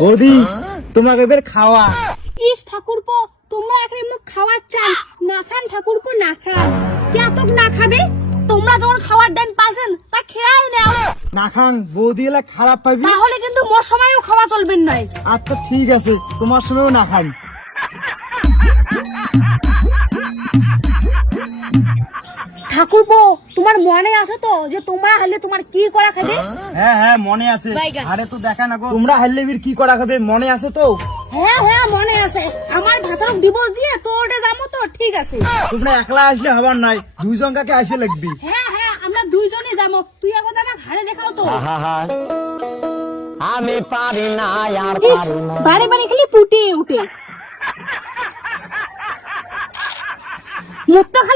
বৌদি তোমাকে এবার খাওয়া। ইস ঠাকুরপো, তোমরা এখন মুখ খাওয়ার চান না খান ঠাকুরপো না খান। এতক না খাবে, তোমরা যখন খাওয়ার দেন পাইছেন তা খেয়াই নাও। না খান বৌদি এলে খারাপ পাবি, তাহলে কিন্তু মোর সময়ও খাওয়া চলবে নয়। আচ্ছা ঠিক আছে, তোমার সময়ও না খান। ঠাকুরপো, তোমার মনে আছে তো যে তোমরা হারলে তোমার কি করা খাবে? হ্যাঁ হ্যাঁ মনে আছে। আরে তো দেখা না গো, তোমরা হারলে এবার কি করা খাবে মনে আছে তো? হ্যাঁ হ্যাঁ মনে আছে। আমার ভাতারক ডিভোর্স দিয়ে তোরে যাবো তো, ঠিক আছে। তোমরা একলা আসলে হবার নাই, দুইজন কাকে আসে লাগবি। হ্যাঁ হ্যাঁ আমরা দুইজনে যাবো। তুই এখন আমার ঘাড়ে দেখাও তো। আমি পারি না আর ইস, বারে বারে খালি পুটে উঠে মুখ তো খালি